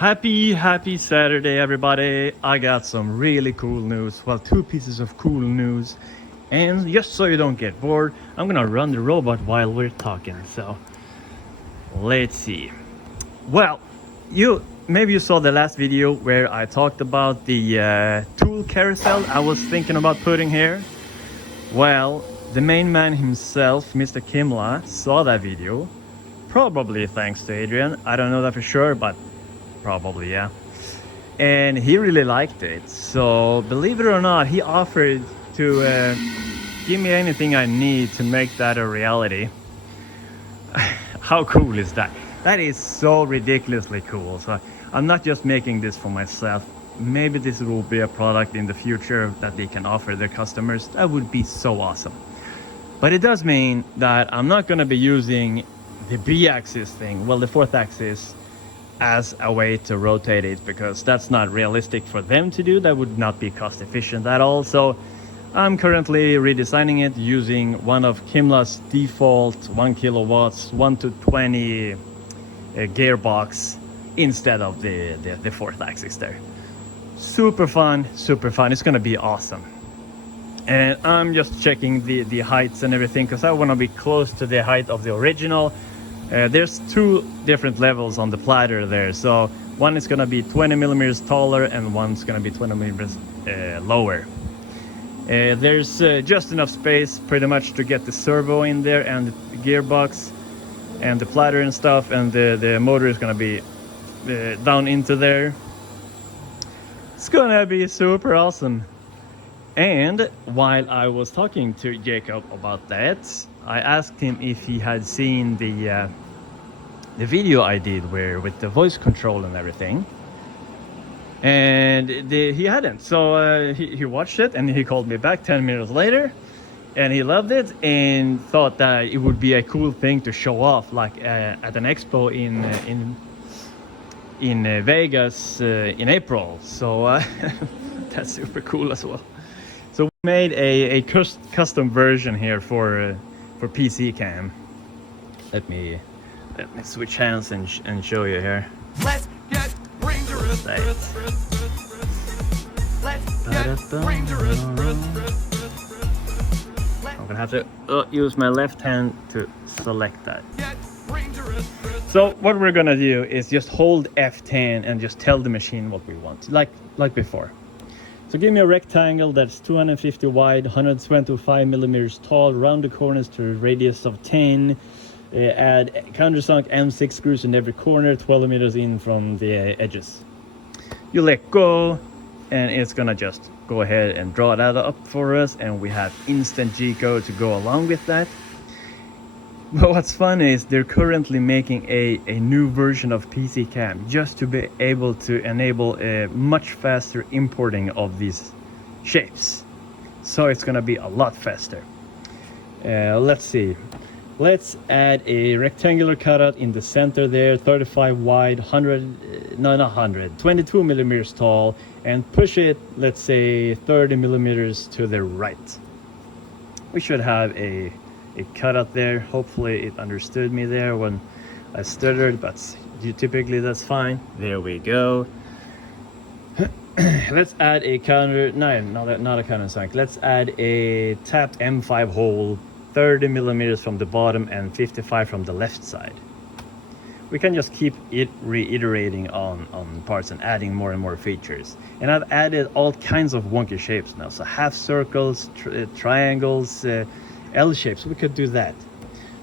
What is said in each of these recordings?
Happy Saturday, everybody. I got some really cool news. Well, two pieces of cool news. And just so you don't get bored, I'm gonna run the robot while we're talking. So, let's see. Well, maybe you saw the last video where I talked about the tool carousel I was thinking about putting here. Well, the main man himself, Mr. Kimla, saw that video. Probably thanks to Adrian. I don't know that for sure, but probably, yeah. And he really liked it. So believe it or not, he offered to give me anything I need to make that a reality. How cool is that? That is so ridiculously cool. So I'm not just making this for myself. Maybe this will be a product in the future that they can offer their customers. That would be so awesome. But it does mean that I'm not going to be using the B-axis thing, well, the fourth axis, as a way to rotate it, because that's not realistic for them to do. That would not be cost efficient at all. So I'm currently redesigning it using one of Kimla's default 1 kilowatts 1 to 20 gearbox instead of the fourth axis there. Super fun. It's gonna be awesome. And I'm just checking the heights and everything, because I want to be close to the height of the original. There's two different levels on the platter there. So one is going to be 20 millimeters taller and one's going to be 20 millimeters lower. There's just enough space pretty much to get the servo in there and the gearbox and the platter and stuff, and the motor is going to be down into there. It's going to be super awesome. And while I was talking to Jacob about that, I asked him if he had seen the video I did with the voice control and everything, and he hadn't. So he watched it and he called me back 10 minutes later, and he loved it and thought that it would be a cool thing to show off, like at an expo in Vegas in April. So that's super cool as well. So we made a custom version here for PC cam. Let me switch hands and show you here. Let's get dangerous. Let's get dangerous. I'm gonna have to use my left hand to select that. So what we're gonna do is just hold F10 and just tell the machine what we want, like before. So give me a rectangle that's 250 wide, 125 millimeters tall, round the corners to a radius of 10. Add countersunk M6 screws in every corner, 12 millimeters in from the edges. You let go, and it's gonna just go ahead and draw that up for us, and we have instant G-code to go along with that. But what's fun is they're currently making a new version of PC Cam just to be able to enable a much faster importing of these shapes. So it's gonna be a lot faster. Let's see. Let's add a rectangular cutout in the center there, 35 wide, 22 millimeters tall, and push it, let's say 30 millimeters to the right. We should have a cutout there. Hopefully it understood me there when I stuttered, but typically that's fine. There we go. Let's add a not a countersunk. Let's add a tapped M5 hole, 30 millimeters from the bottom and 55 from the left side. We can just keep reiterating on parts and adding more and more features. And I've added all kinds of wonky shapes now. So half circles, triangles, L shapes. We could do that.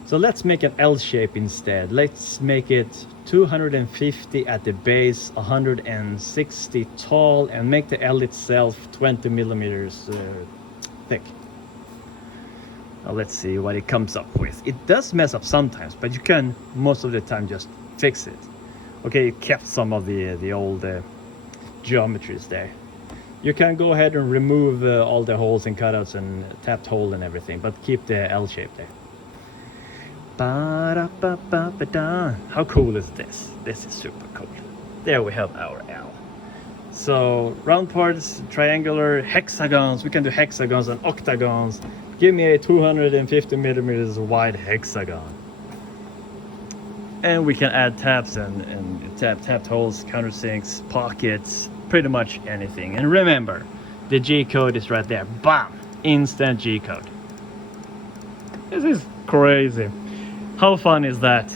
So let's make an L shape instead. Let's make it 250 at the base, 160 tall, and make the L itself 20 millimeters thick. Now let's see what it comes up with. It does mess up sometimes, but you can most of the time just fix it. Okay, you kept some of the old geometries there. You can go ahead and remove all the holes and cutouts and tapped hole and everything, but keep the L shape there. How cool is this? This is super cool. There we have our L. So round parts, triangular, hexagons. We can do hexagons and octagons. Give me a 250 millimeters wide hexagon. and we can add tabs and tapped holes, countersinks, pockets, pretty much anything. And remember, the G code is right there. Bam! Instant G code. This is crazy. How fun is that?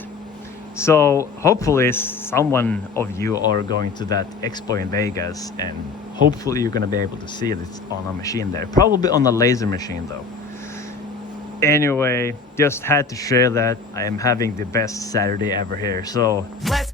So hopefully someone of you are going to that expo in Vegas, and hopefully you're gonna be able to see it on a machine there. Probably on a laser machine though. Anyway, just had to share that I am having the best Saturday ever here. So Let's